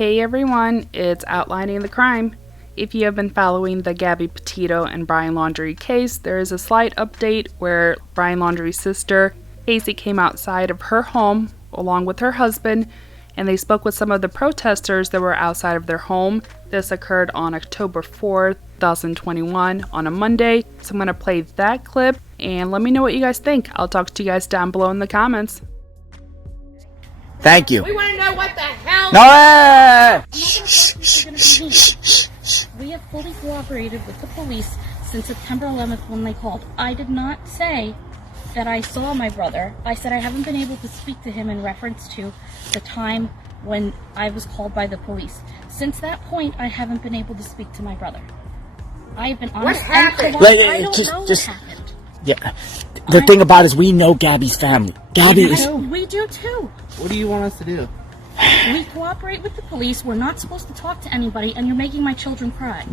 Hey everyone, it's Outlining the Crime. If you have been following the Gabby Petito and Brian Laundrie case, there is a slight update where Brian Laundrie's sister, Casey, came outside of her home along with her husband, and they spoke with some of the protesters that were outside of their home. This occurred on October 4th, 2021 on a Monday. So I'm going to play that clip and let me know what you guys think. I'll talk to you guys down below in the comments. Thank you. We want to know what the hell. No! We have fully cooperated with the police since September 11th when they called. I did not say that I saw my brother. I said I haven't been able to speak to him in reference to the time when I was called by the police. Since that point, I haven't been able to speak to my brother. I have been honest. What happened? I don't know what happened. Yeah. The thing about it is we know Gabby's family. Gabby is... We do too. What do you want us to do? We cooperate with the police. We're not supposed to talk to anybody, and you're making my children cry.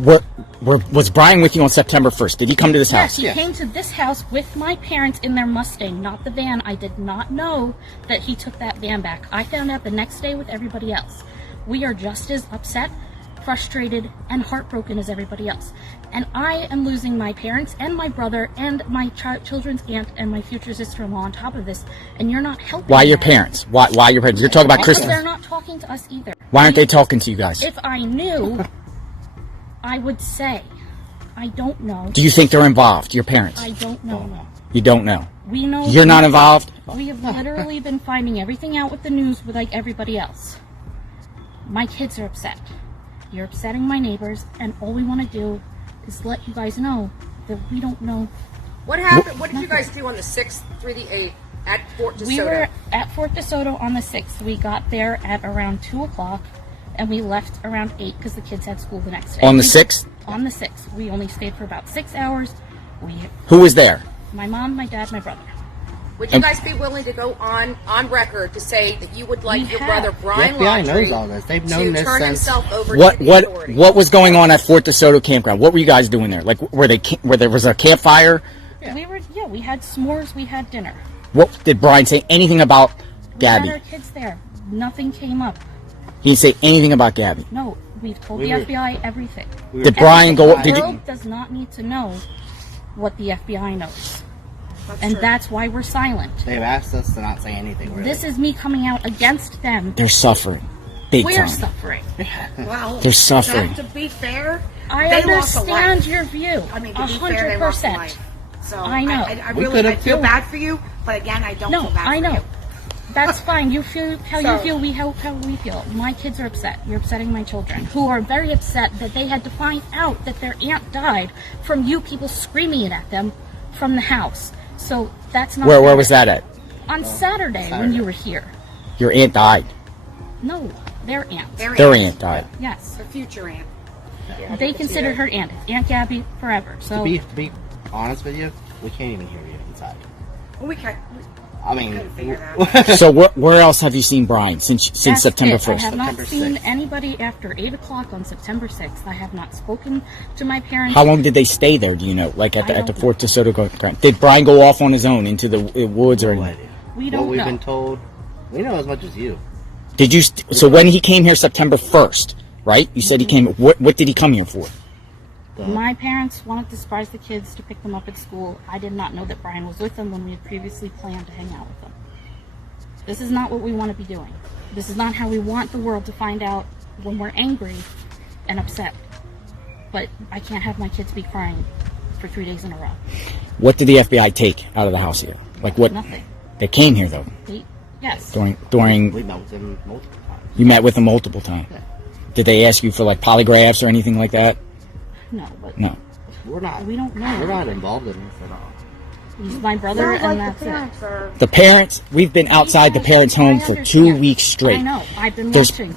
Was Brian with you on September 1st? Did he come to this house? Yes, he came to this house with my parents in their Mustang, not the van. I did not know that he took that van back. I found out the next day with everybody else. We are just as upset, frustrated, and heartbroken as everybody else. And I am losing my parents and my brother and my children's aunt and my future sister-in-law on top of this, and you're not helping. Why your parents? Why your parents? You're talking about Because Christmas. they're not talking to us either. Why aren't they talking to you guys? If I knew, I would say. I don't know. Do you think they're involved, your parents? I don't know. You don't know? We know. You're not involved? We have literally been finding everything out with the news with like everybody else. My kids are upset. You're upsetting my neighbors, and all we want to do is let you guys know that we don't know. What happened? What did you guys do on the 6th through the 8th at Fort DeSoto? We were at Fort DeSoto on the 6th. We got there at around 2 o'clock, and we left around 8 because the kids had school the next day. On the 6th? On the 6th. We only stayed for about 6 hours. Who was there? My mom, my dad, my brother. Would you guys be willing to go on record to say that you would like your brother Brian The FBI Laundrie knows all this. They've known to this turn since... himself over to the authorities? What was going on at Fort DeSoto campground? What were you guys doing there? Like, where there was a campfire? Yeah. We had s'mores, we had dinner. What did Brian say anything about Gabby? We had our kids there. Nothing came up. He didn't say anything about Gabby. No, we've told the FBI everything. Did Brian go? The world does not need to know what the FBI knows. That's why we're silent. They've asked us to not say anything, really. This is me coming out against them. They're suffering. Big We're time. suffering. Well, they're suffering. To be fair, I they lost a understand life. your view. I mean, to be fair, they lost a 100%. life. So I know. I really feel bad for you, but again, I don't feel bad for you. No, I know. That's fine. You feel how you feel. We how we feel. My kids are upset. You're upsetting my children, who are very upset that they had to find out that their aunt died from you people screaming it at them from the house. So that's not. Where was that at? On Saturday when you were here. Your aunt died. No, their aunt. Their aunt died. Yes. Her future aunt. Yeah, they considered her aunt. Aunt Gabby forever. So to be honest with you, we can't even hear you inside. Well, we can't. I mean, So where else have you seen Brian since September 1st? I have not seen anybody after 8 o'clock on September 6th. I have not spoken to my parents. How long did they stay there? Do you know? Like at the Fort DeSoto campground? Did Brian go off on his own into the woods or anything? We don't know. What we've been told, we know as much as you. Did you? So when he came here September 1st, right? You said he came. What did he come here for? My parents wanted to surprise the kids to pick them up at school. I did not know that Brian was with them when we had previously planned to hang out with them. This is not what we want to be doing. This is not how we want the world to find out when we're angry and upset. But I can't have my kids be crying for 3 days in a row. What did the FBI take out of the house here? Like what? Nothing. They came here though. Yes. During. We met with them multiple times. You met with them multiple times. Yeah. Did they ask you for like polygraphs or anything like that? No, but No. We're not. We don't know. We're not involved in this at all. He's my brother, and that's it. The parents, we've been outside the parents' home for 2 weeks straight. I know. I've been watching.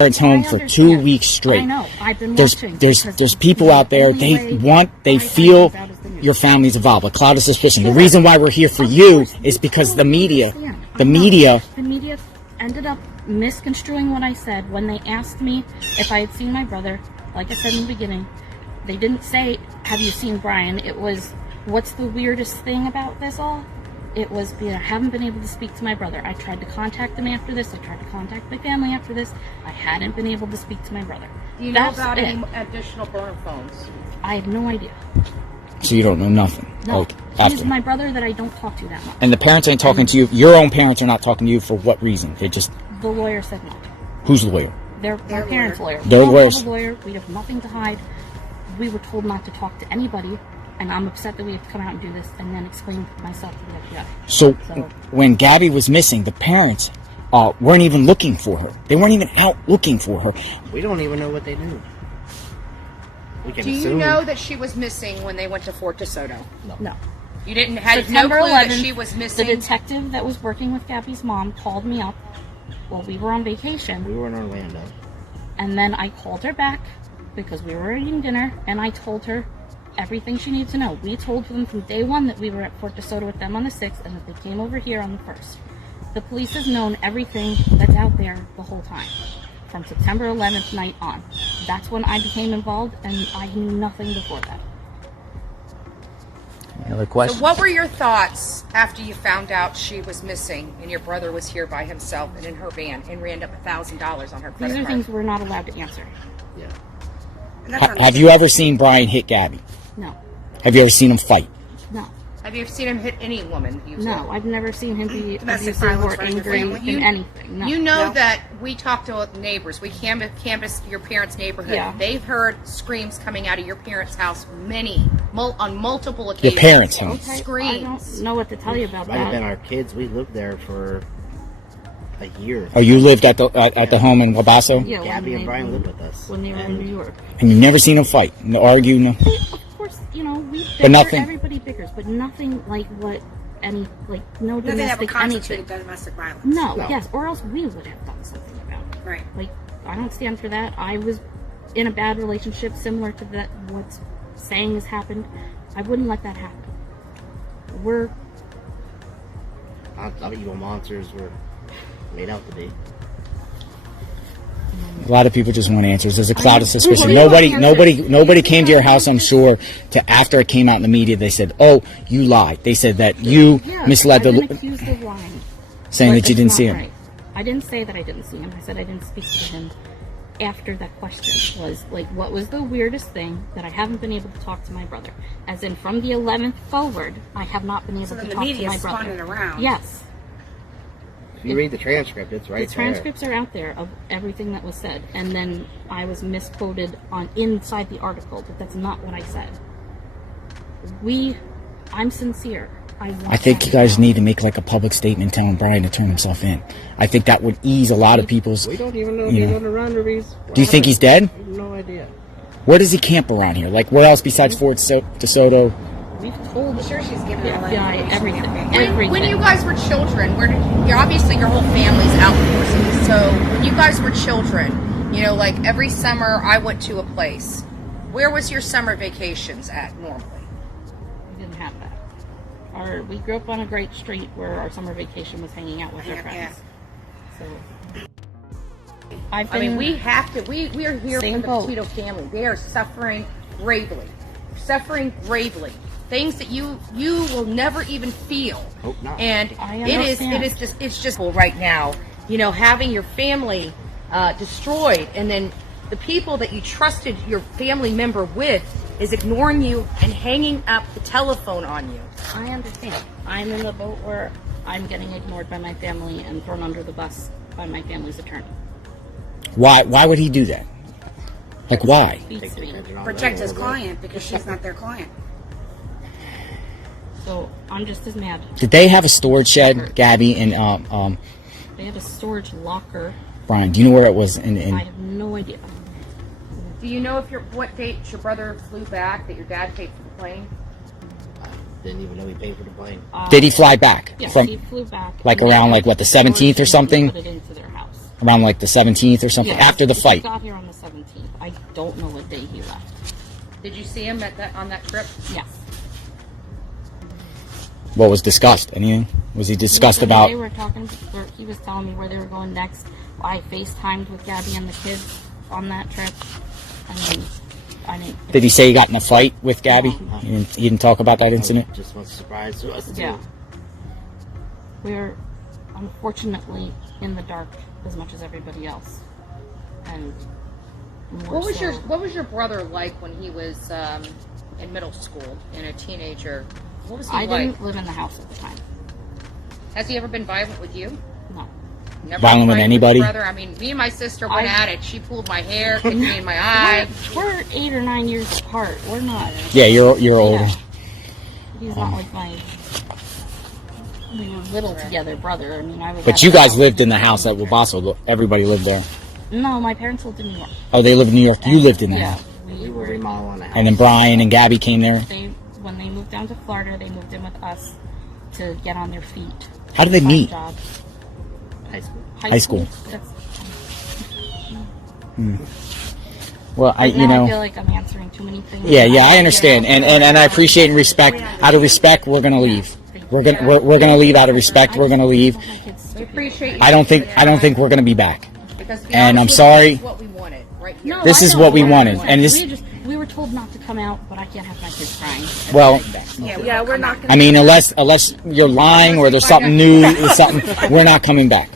Parents' home for 2 weeks straight. I know. I've been watching. There's people out there. They feel your family's involved. A cloud of suspicion. The reason why we're here for you is because the media ended up misconstruing what I said when they asked me if I had seen my brother. Like I said in the beginning, they didn't say, "Have you seen Brian?" It was, "What's the weirdest thing about this all?" it was, I haven't been able to speak to my brother. I tried to contact them after this. I tried to contact my family after this. I hadn't been able to speak to my brother. Do you know about any additional burner phones? I have no idea. So you don't know nothing? No. Okay, He's my brother that I don't talk to that much. And the parents ain't talking to you? Your own parents are not talking to you for what reason? They just... The lawyer said no. Who's the lawyer? Their parents' lawyer. Their We don't lawyers. have a lawyer. We have nothing to hide. We were told not to talk to anybody, and I'm upset that we have to come out and do this and then explain myself to the FBI. So when Gabby was missing, the parents weren't even looking for her. They weren't even out looking for her. We don't even know what they knew. We can Do you assume. know that she was missing when they went to Fort DeSoto? No. You didn't had September no clue 11th, that she was missing. the detective that was working with Gabby's mom called me up while we were on vacation, We were in Orlando. and then I called her back because we were eating dinner, and I told her everything she needed to know. We told them from day one that we were at Fort DeSoto with them on the 6th and that they came over here on the 1st. The police has known everything that's out there the whole time, from September 11th night on. That's when I became involved, and I knew nothing before that. Any other So questions? what were your thoughts after you found out she was missing and your brother was here by himself and in her van and ran up $1,000 on her These credit are card? things we're not allowed to answer. Yeah. Have you ever seen Brian hit Gabby? No. Have you ever seen him fight? No. Have you ever seen him hit any woman? No, I've never seen him be Domestic abusive violence or running your angry family? in anything. No. You know that we talked to neighbors. We canvassed your parents' neighborhood. Yeah. They've heard screams coming out of your parents' house on multiple Your occasions. parents' house. Okay, I Screams. don't know what to tell you about Might have been that. our kids. We lived there for a year. Oh, you lived at the home in Wabasso? Yeah, Gabby and Brian lived with us. when they were in New York. And you've never seen them fight? No argue? No? Of course, we bicker, But nothing- everybody bickers, but nothing like what no Nothing that would domestic constitute anything. domestic violence. No, No. yes, or else we would have done something about it. Right. Like, I don't stand for that. I was in a bad relationship similar to that, what's saying has happened. I wouldn't let that happen. We're, Not evil monsters were made out to be. A lot of people just want answers. There's a cloud of We suspicion. want Nobody answers. came to your house, I'm sure, to after it came out in the media, they said, oh, you lied. They said that you yeah, misled I've been the... accused of lying. saying But that you it's didn't not see him. right. I didn't say that I didn't see him. I said I didn't speak to him after that question. Was like, what was the weirdest thing that I haven't been able to talk to my brother? As in, from the 11th forward, I have not been able So to then the talk to media my is brother. spawning around. Yes, If you read the transcript, it's right the transcripts are out there of everything that was said, and then I was misquoted on inside the article, but that's not what I said. I'm sincere. I think you guys need to make like a public statement telling Brian to turn himself in. I think that would ease a lot of people's... We don't even know if You he's know. on the Laundries. Do you think he's dead? We have no idea. Where does he camp around here? Like, where else besides Fort DeSoto? We've told I'm sure she's giving the all that FBI information. everything. When you guys were children, obviously your whole family's outdoorsy. So when you guys were children, like every summer I went to a place. Where was your summer vacations at normally? We didn't have that. We grew up on a great street where our summer vacation was hanging out with our Yeah. friends. So I mean, we have to. We are here Same for the boat. Petito family. They are suffering bravely, things that you will never even feel. Hope not. And I it's understand. just right now. Having your family destroyed, and then the people that you trusted your family member with is ignoring you and hanging up the telephone on you. I understand. I'm in the boat where I'm getting ignored by my family and thrown under the bus by my family's attorney. Why would he do that? Like, why? Beats Take the me. attention on Protect that his a little bit. client because she's not their client. So I'm just as mad. Did they have a storage shed, Gabby and They had a storage locker. Brian? Do you know where it was? I In have no idea. Do you know what date your brother flew back? That your dad paid for the plane? Didn't even know he paid for the plane. did he fly back Yes, from he flew back. like and they around had like what the storage 17th or and something? Put it into their house. Around like the 17th or something Yes, after the he fight? got here on the 17th. I don't know what day he left. Did you see him on that trip? Yes. What was discussed? Anything? Was he discussed They about? were talking. Or he was telling me where they were going next. I FaceTimed with Gabby and the kids on that trip, and then I didn't. Did he say he got in a fight with Gabby? He didn't talk about that incident. Just was a surprise to us too. Yeah. we're unfortunately in the dark as much as everybody else. And more What was your brother like when he was in middle school and a teenager? What was he I like? didn't live in the house at the time. Has he ever been violent with you? No. Never Violent with anybody? Brother. I mean, me and my sister went at it. She pulled my hair, kicked me in my eye. We're 8 or 9 years apart. We're not. Yeah, you're older. Yeah. He's not like my. We were little together, brother. I mean, I was. But you guys lived in the house at Wabasso. Everybody lived there. No, my parents lived in New York. Oh, they lived in New York. You lived in that Yeah, house. We were remodeling the house. And then Brian and Gabby came there. When they moved down to Florida, they moved in with us to get on their feet. How did they find meet? Jobs. High school. High school. That's, Well, I you feel like I'm answering too many things. Yeah, I understand, and I appreciate and respect. Out of respect, we're gonna leave. We're gonna leave out of respect. We're gonna leave. We appreciate you. I don't think we're gonna be back. Because to be and honest I'm with you, sorry. This is what we wanted right here. No, This I is know what we we're wanted, upset. and this. We were told not to come out, but I can't have my kids crying. Well, Yeah, we're not gonna. I mean, unless you're lying or there's something new, or something, we're not coming back.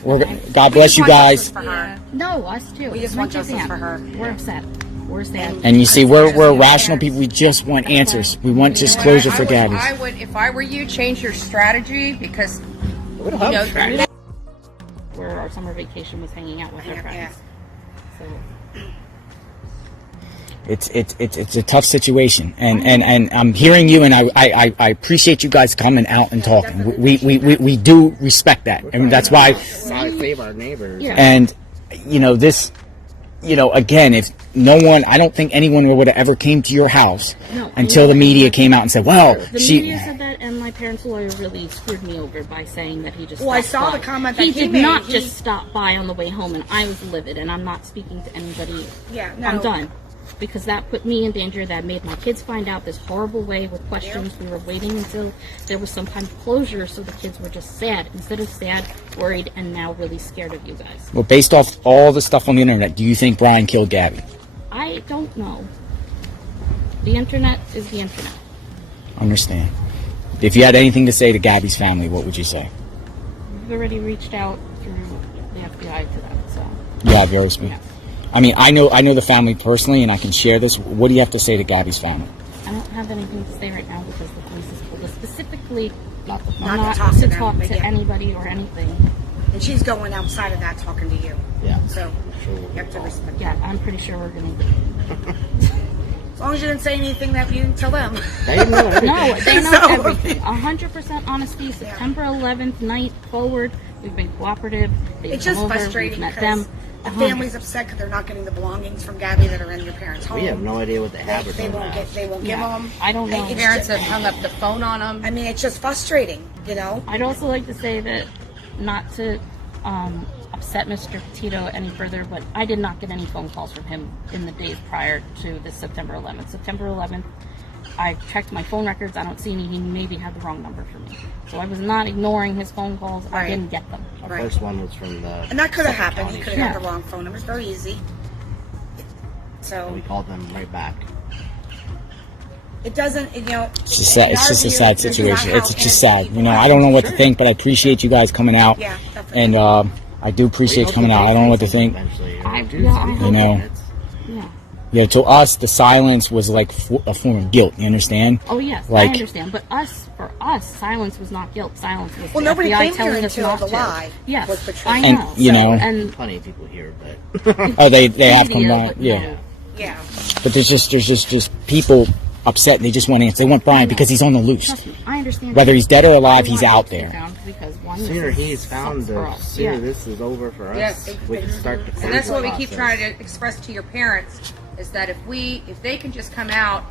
God bless you guys. For her. No, us too. We just My want kids justice can't. for her. We're upset. We're sad. And you see, we're rational people. We just want answers. We want just closure for Gabby. I would, if I were you, change your strategy because What a strategy. Where our summer vacation was hanging out with our friends. So It's a tough situation, and I'm hearing you, and I appreciate you guys coming out and talking. We do respect that, and that's why. Save our neighbors. Yeah. And this, again, if no one, I don't think anyone would have ever came to your house until the media came out and said, "Well, the media said that, and my parents' lawyer really screwed me over by saying that he just. Well, I stopped saw by. the comment that he he did made. not He- just stop by on the way home, and I was livid, and I'm not speaking to anybody. Yeah, no. I'm done. Because that put me in danger. That made my kids find out this horrible way with questions. We were waiting until there was some kind of closure, so the kids were just sad instead of sad, worried, and now really scared of you guys. Well, based off all the stuff on the internet, do you think Brian killed Gabby? I don't know. The internet is the internet. Understand. If you had anything to say to Gabby's family, what would you say? We've already reached out through the FBI to them, so. Yeah, very smooth. I mean, I know the family personally, and I can share this. What do you have to say to Gabby's family? I don't have anything to say right now because the police has told us specifically not to talk them, to yeah. anybody or anything. And she's going outside of that talking to you. Yeah. So Sure. you have to respect. Yeah, I'm pretty sure we're gonna. As long as you didn't say anything that you didn't tell them. They know everything. No, they know So- everything. 100% honesty. September 11th night forward, we've been cooperative. They've It's come just over, frustrating we've met because them. the family's upset because they're not getting the belongings from Gabby that are in your parents' home. We have no idea what they have or They don't won't have. get. They won't Yeah, give them. I don't know. It's parents just- have hung up the phone on them. I mean, it's just frustrating, I'd also like to say that not to upset Mr. Petito any further, but I did not get any phone calls from him in the days prior to this September 11th. September 11th, I checked my phone records. I don't see any. He maybe had the wrong number for me. So I was not ignoring his phone calls. I Right. didn't get them. Our Right. first one was from the. And that could have happened. County He could have got Yeah. the wrong phone number. It's very easy. So We called them right back. it doesn't, It's just sad. It's just a sad this is situation. not It's how just innocent sad. people I are. don't know what to think, but I appreciate you guys coming out. Yeah, definitely. And I do appreciate you coming out. I don't know what to think. Eventually, or I- do yeah, I something. hope know. It's- Yeah. Yeah, to us, the silence was like a form of guilt. You understand? Oh yes, Like- I understand. But for us, silence was not guilt. Silence was Well, the nobody FBI came here telling us until not the to. lie Yes, was portrayed. I And, know. you know- and Plenty of people here, but Oh, they have come media, out. but Yeah. no. Yeah. But there's just people upset. And they just want answers. They want Brian because he's on the loose. Trust me, I understand. Whether he's dead or alive, I he's want out it to be there. found Because one, the sooner this he's sucks found, for the us. sooner Yeah. this is over for us. Yes. We can start the And that's what we keep process. trying to express to your parents is that if they can just come out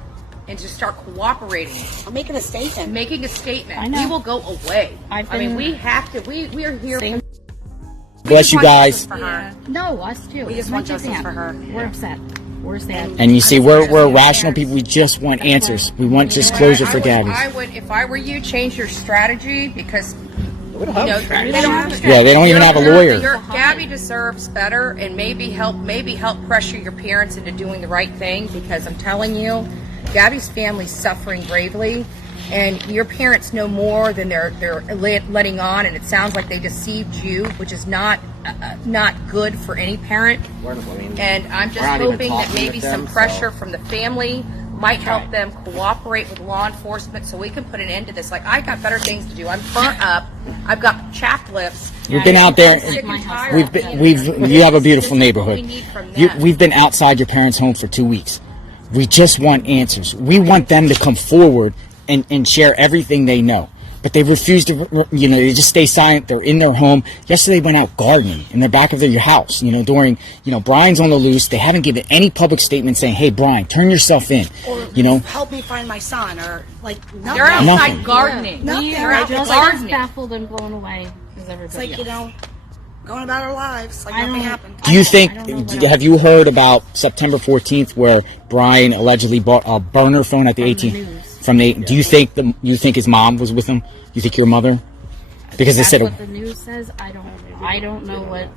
and just start cooperating, I'm making a statement. making a statement, I know. we will go away. I've I mean, been- we have to. We are here. Same. Bless you guys. For her. No, us too. We just My want kids justice can't. for her. We're upset. We're sad. And you see, we're rational people. We just want answers. We want just closure for Gabby. I would, if I were you, change your strategy because What a hub strategy. they don't have. Yeah, they don't even have a lawyer. Gabby deserves better, and maybe help pressure your parents into doing the right thing. Because I'm telling you, Gabby's family's suffering gravely, and your parents know more than they're letting on, and it sounds like they deceived you, which is not good for any parent. And I'm just hoping that maybe some pressure from the family might help them cooperate with law enforcement so we can put an end to this. Like, I got better things to do. I'm burnt up. I've got chapped lips. We've been out there. You have a beautiful neighborhood. We've been outside your parents' home for 2 weeks. We just want answers. We want them to come forward and share everything they know. But they refuse to, they just stay silent. They're in their home. Yesterday they went out gardening in the back of their house, during, Brian's on the loose. They haven't given any public statement saying, hey, Brian, turn yourself in, Or help me find my son, or nothing. They're outside Nothing. gardening. Nothing. They're out Just gardening. as baffled and blown away as everybody It's like, else. going about our lives like I nothing don't- happened. Do you think, I don't know have you heard about September 14th where Brian allegedly bought a burner phone at the From the 18th? news. Do you think his mom was with him? You think your mother? Because they That's said what the news says. I don't know what.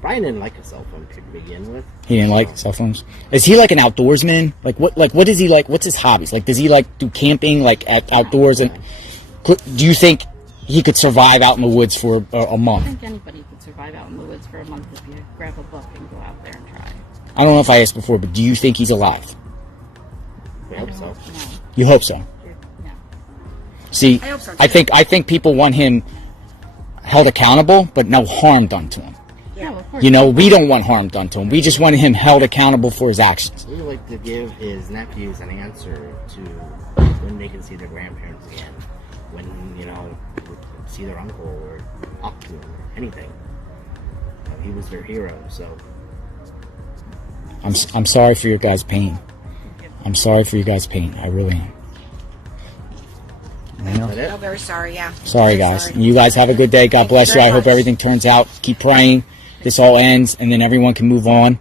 Brian didn't like a cell phone to begin with. he didn't like cell phones. Is he like an outdoorsman? What is he like? What's his hobbies? Like, does he do camping outdoors? And do you think he could survive out in the woods for a I month? think anybody could survive out in the woods for a month if you grab a book and go out there and try. I don't know if I asked before, but do you think he's alive? I hope so. No. You hope so. Yeah. See, I hope so, too. I think people want him held accountable, but no harm done to him. No, of course. We don't want harm done to him. We just want him held accountable for his actions. We would like to give his nephews an answer to when they can see their grandparents again, when see their uncle or talk to him or anything. He was their hero, so. I'm sorry for your guys' pain. I'm sorry for you guys' pain. I really am. I'm very sorry, yeah. Sorry, Very guys. sorry. You guys have a good day. God Thank you bless you. very I hope much. everything turns out. Keep praying. This all ends, and then everyone can move on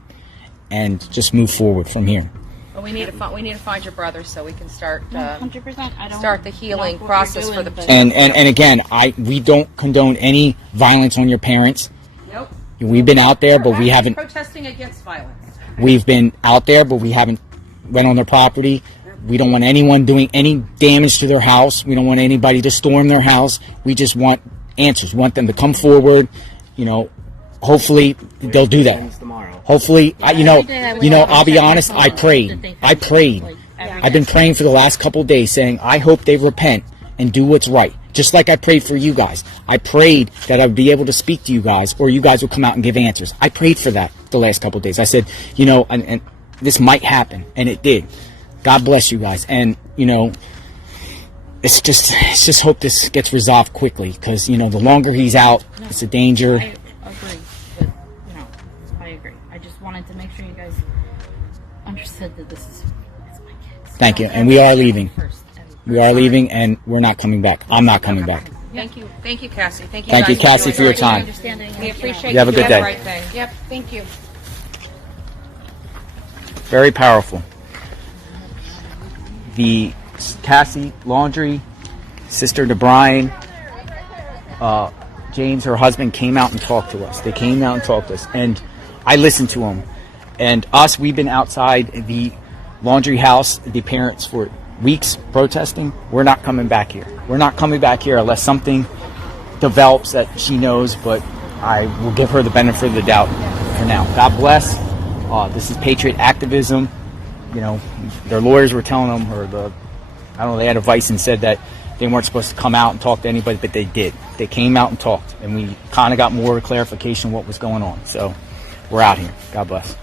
and just move forward from here. Well, we need to find your brother so we can start 100%. I don't start the healing know what process you're for the doing, but- And again, we don't condone any violence on your parents. Nope. We've been out there, but we haven't. Protesting against violence. We've been out there, but we haven't went on their property. We don't want anyone doing any damage to their house. We don't want anybody to storm their house. We just want answers. We want them to come forward. Hopefully they'll do that. Tomorrow. Hopefully, Every day I wake up I'll and be check my honest. phone I that prayed. they I found prayed. like, every I've been day. praying for the last couple of days, saying I hope they repent and do what's right. Just like I prayed for you guys. I prayed that I'd be able to speak to you guys, or you guys would come out and give answers. I prayed for that the last couple of days. I said, and this might happen, and it did. God bless you guys, and let's just hope this gets resolved quickly, because the longer he's out, it's a danger. I agree, but I agree. I just wanted to make sure you guys understood that it's my kids. Thank you, and we are leaving. First, We are leaving, and we're not coming back. I'm not coming back. Thank you, Cassie. Thank you. Thank you, guys Cassie, doing for your the right time. understanding. thing. We appreciate You have a good doing day. the right thing. Yep. Thank you. Very powerful. The Cassie Laundrie, sister to Brian, James, her husband, came out and talked to us. They came out and talked to us, and I listened to them. And us, we've been outside the Laundrie house, the parents, for weeks protesting. We're not coming back here. We're not coming back here unless something develops that she knows, but I will give her the benefit of the doubt for now. God bless. This is patriot activism. Their lawyers were telling them, they had advice and said that they weren't supposed to come out and talk to anybody, but they did. They came out and talked, and we kind of got more clarification of what was going on. So we're out here. God bless.